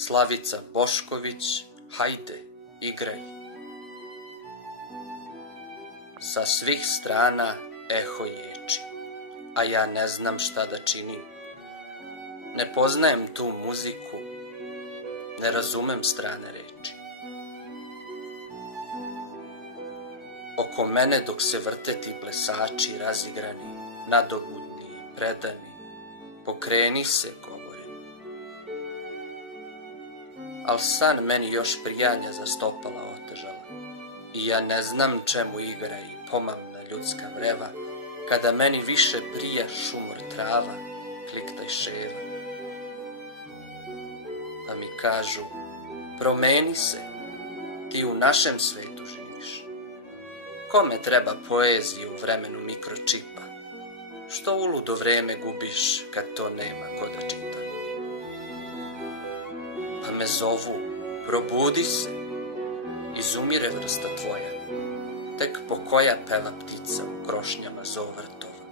Slavica Bošković, hajde, igraj. Sa svih strana eho ječi, a ja ne znam šta da činim. Ne poznajem tu muziku, ne razumem strane reči. Oko mene dok se vrte ti plesači razigrani, nadobudni, predani, pokreni se, govorim. Al san meni još prijanja za stopala otežala i ja ne znam čemu igra i pomamna ljudska vreva, kada meni više prija šumor trava, kliktaj ševa. Pa mi kažu, promeni se, ti u našem svetu živiš. Kome treba poezije u vremenu mikročipa? Što uludo vreme gubiš kad to nema ko da čita? Pa me zovu, probudi se, izumire vrsta tvoja, tek pokoja peva ptica u krošnjama zovrtova.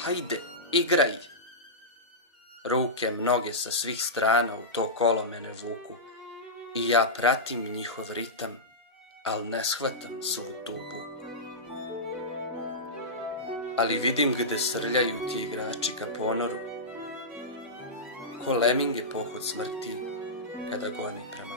Hajde, igraj! Ruke mnoge sa svih strana u to kolo mene vuku i ja pratim njihov ritam, al ne shvatam svu tubu. Ali vidim gde srljaju ti igrači ka ponoru, ko leminge pohod smrti kada goni prema